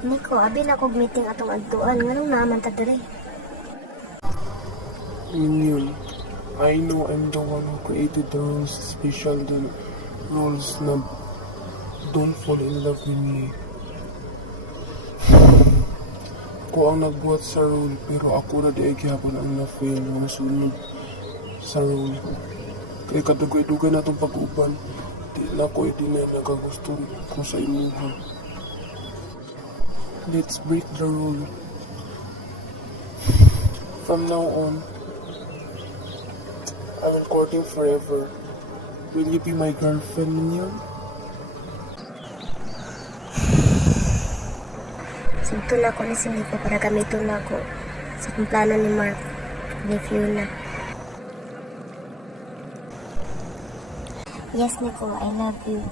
Niko, abi na kog meeting atong adtuan. Nganong naman ta diri? Yun. I know I'm the one who created the rules, special the rules na don't fall in love with me. Ako ang nagbuhat sa rule, pero ako na di ay gihapon ang na-fail na masunod sa rule. Kaya kadugay-dugay na itong pag-uban, di na ko di na nagagusto ko sa imuha. Let's break the rule. From now on, I will court you forever. Will you be my girlfriend, Minion? Sinto na ko ni si Nico para gamiton na ko sa kumplano ni Mark ni Fiona. Yes, Nico, I love you.